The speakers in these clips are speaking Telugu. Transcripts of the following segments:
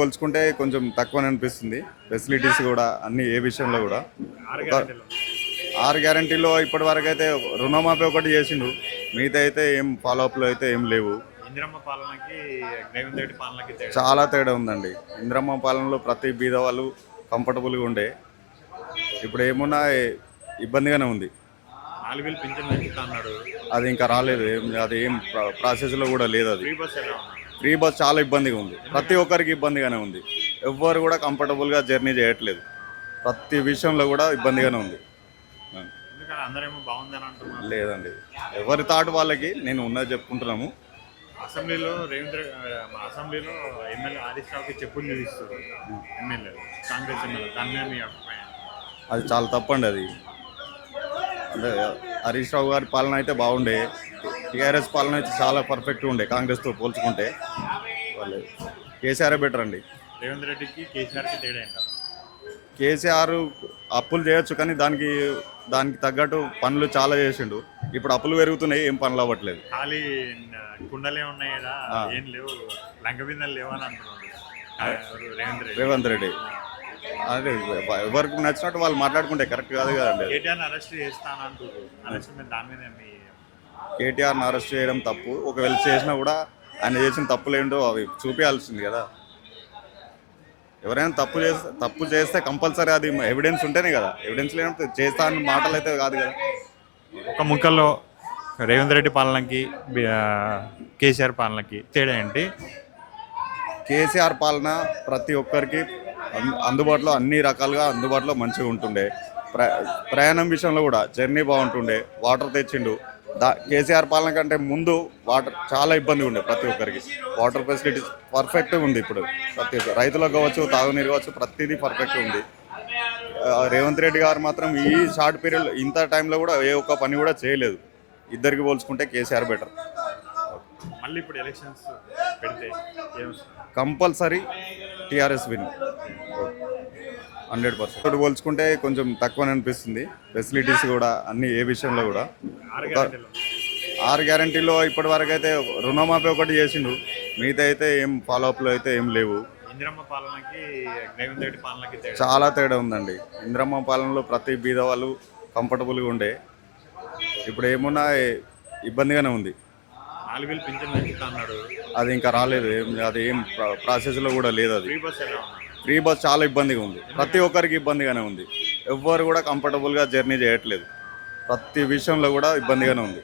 పోల్చుకుంటే కొంచెం తక్కువని అనిపిస్తుంది. ఫెసిలిటీస్ కూడా అన్ని ఏ విషయంలో కూడా ఆరు ఒక గ్యారెంటీలు 6 గ్యారంటీలో ఇప్పటి వరకు అయితే రుణమాఫీ ఒకటి చేసిండు. మిగతా అయితే ఏం ఫాలోఅప్లు అయితే ఏం లేవు. ఇందిరమ్మ పాలనకి రేవంత్ రెడ్డి పాలనకి తేడా. చాలా తేడా ఉందండి. ఇందిరమ్మ పాలనలో ప్రతి బీద వాళ్ళు కంఫర్టబుల్గా ఉండే, ఇప్పుడు ఏమున్నా ఇబ్బందిగానే ఉంది. 4,000 పింఛన్ పెంచుతా అన్నాడు. అది ఇంకా రాలేదు. అది ఏం ప్రాసెస్లో కూడా లేదు. అది ఫ్రీ బస్ ఎలా ఉంది? ఫ్రీ బస్ చాలా ఇబ్బందిగా ఉంది. ప్రతి ఒక్కరికి ఇబ్బందిగానే ఉంది. ఎవ్వరు కూడా కంఫర్టబుల్గా జర్నీ చేయట్లేదు. ప్రతి విషయంలో కూడా ఇబ్బందిగానే ఉంది. ఎందుకంటే అందరేమో బాగుందని అంటున్నారు. లేదండి, ఎవరి తాటు వాళ్ళకి నేను ఉన్నది చెప్పుకుంటున్నాము. అసెంబ్లీలో మా అసెంబ్లీలో ఎమ్మెల్యే హరీష్ రావుకి చెప్పులు చూపిస్తారు ఎమ్మెల్యేలు, కాంగ్రెస్ ఎమ్మెల్యే. దాని మీద మీ అభిప్రాయం? అది చాలా తప్పండి. అది అంటే హరీష్ రావు గారి పాలన అయితే బాగుండే, టీఆర్ఎస్ పాలన అయితే చాలా పర్ఫెక్ట్ ఉండే కాంగ్రెస్తో పోల్చుకుంటే. వాళ్ళు కేసీఆర్ బెటర్ అండి. రేవంత్ రెడ్డికి కేసీఆర్కి తేడా ఏంట? కేసీఆర్ అప్పులు చేయొచ్చు, కానీ దానికి తగ్గట్టు పనులు చాలా చేసిండు. ఇప్పుడు అప్పులు పెరుగుతున్నాయి, ఏం పనులు అవ్వట్లేదు. ఖాళీ కుండలే ఉన్నాయి కదా, ఏం లేవు, లంక బిందెలు లేవు అని అంటున్నాడు రేవంత్ రెడ్డి. అదే ఎవరికి నచ్చినట్టు వాళ్ళు మాట్లాడుకుంటే కరెక్ట్ కాదు కదండి. కేటీఆర్ని అరెస్ట్ చేస్తానంటారు. అరెస్ట్ మీద దాని మీద మీ కేటీఆర్ని అరెస్ట్ చేయడం తప్పు. ఒకవేళ చేసినా కూడా ఆయన చేసిన తప్పులేంటో అవి చూపించాల్సింది కదా. ఎవరైనా తప్పు చేస్తే కంపల్సరీ అది ఎవిడెన్స్ ఉంటేనే కదా. ఎవిడెన్స్ లేనప్పుడు చేస్తా అని మాటలు అయితే కాదు కదా. ఒక ముక్కల్లో రేవంత్ రెడ్డి పాలనకి కేసీఆర్ పాలనకి తేడా ఏంటి? కేసీఆర్ పాలన ప్రతి ఒక్కరికి అందుబాటులో అన్ని రకాలుగా అందుబాటులో మంచిగా ఉంటుండే. ప్రయాణం విషయంలో కూడా జర్నీ బాగుంటుండే. వాటర్ తెచ్చిండు. కేసీఆర్ పాలన కంటే ముందు వాటర్ చాలా ఇబ్బంది ఉండే ప్రతి ఒక్కరికి. వాటర్ ఫెసిలిటీస్ పర్ఫెక్ట్గా ఉంది ఇప్పుడు. ప్రతి ఒక్క రైతులకు కావచ్చు, తాగునీరు కావచ్చు, ప్రతిదీ పర్ఫెక్ట్ ఉంది. రేవంత్ రెడ్డి గారు మాత్రం ఈ షార్ట్ పీరియడ్ ఇంత టైంలో కూడా ఏ ఒక్క పని కూడా చేయలేదు. ఇద్దరికి పోల్చుకుంటే కేసీఆర్ బెటర్. మళ్ళీ ఇప్పుడు ఎలక్షన్స్ పెడితే కంపల్సరీ టీఆర్ఎస్ విన్ 100%. పోల్చుకుంటే కొంచెం తక్కువని అనిపిస్తుంది. ఫెసిలిటీస్ కూడా అన్ని ఏ విషయంలో కూడా 6 గ్యారంటీలో ఇప్పటి వరకు అయితే రుణమాఫీ ఒకటి చేసిండు. మిగతా అయితే ఏం ఫాలోఅప్లు అయితే ఏం లేవు. ఇందిరమ్మ పాలనకి రేవంత్ రెడ్డి పాలనకి తేడా. చాలా తేడా ఉందండి. ఇందిరమ్మ పాలనలో ప్రతి బీద వాళ్ళు కంఫర్టబుల్గా ఉండే, ఇప్పుడు ఏమున్నా ఇబ్బందిగానే ఉంది. 4,000 పింఛన్ పెంచుతా అన్నాడు. అది ఇంకా రాలేదు. అది ఏం ప్రాసెస్లో కూడా లేదు. అది ఫ్రీ బస్ ఎలా ఉంది? ఫ్రీ బస్ చాలా ఇబ్బందిగా ఉంది. ప్రతి ఒక్కరికి ఇబ్బందిగానే ఉంది. ఎవ్వరు కూడా కంఫర్టబుల్గా జర్నీ చేయట్లేదు. ప్రతి విషయంలో కూడా ఇబ్బందిగానే ఉంది.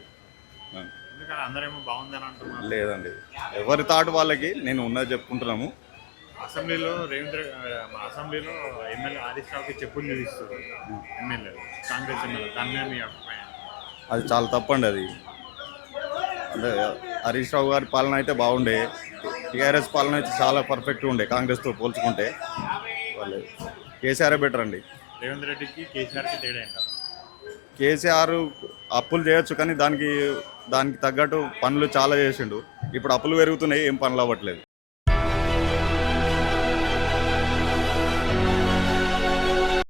ఎందుకంటే అందరేమో బాగుందని అంటున్నారు. లేదండి, ఎవరి తాటు వాళ్ళకి నేను ఉన్నది చెప్పుకుంటున్నాము. అసెంబ్లీలో మా అసెంబ్లీలో ఎమ్మెల్యే హరీష్ రావుకి చెప్పులు చూపిస్తారు ఎమ్మెల్యేలు, కాంగ్రెస్ ఎమ్మెల్యే. దాని మీద మీ అభిప్రాయం? అది చాలా తప్పండి. అది అంటే హరీష్ రావు గారి పాలన అయితే బాగుండే, టీఆర్ఎస్ పాలన అయితే చాలా పర్ఫెక్ట్ ఉండే కాంగ్రెస్తో పోల్చుకుంటే. వాళ్ళు కేసీఆర్ బెటర్ అండి. రేవంత్ రెడ్డికి కేసీఆర్కి తేడా ఏంట? కేసీఆర్ అప్పులు చేయొచ్చు, కానీ దానికి తగ్గట్టు పనులు చాలా చేసిండు. ఇప్పుడు అప్పులు పెరుగుతున్నాయి, ఏం పనులు అవ్వట్లేదు.